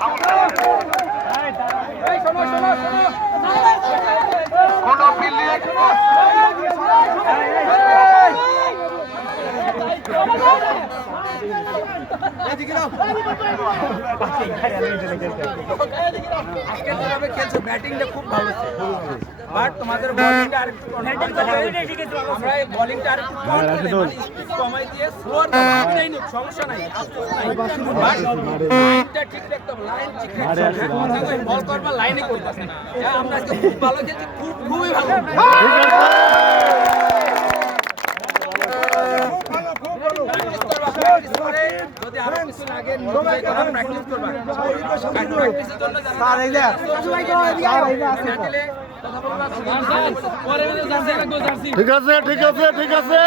কোন ফিল্ডিং ব্যাটিংটা খুব ভালো বাট তোমাদের বোলিংটা আরেকটু আমরা এই বোলিংটা আরেকটু কমাই দিয়ে স্লোর সমস্যা নাই লাইনটা ঠিক রাখতে হবে লাইন ঠিক রাখতে হবে বল করবা লাইনে করতেছে না আমরা আজকে খুব ভালো খেলছি খুবই ভালো যদি আরো কিছু লাগে প্র্যাকটিস করবা প্র্যাকটিসের জন্য ঠিক আছে ঠিক আছে ঠিক আছে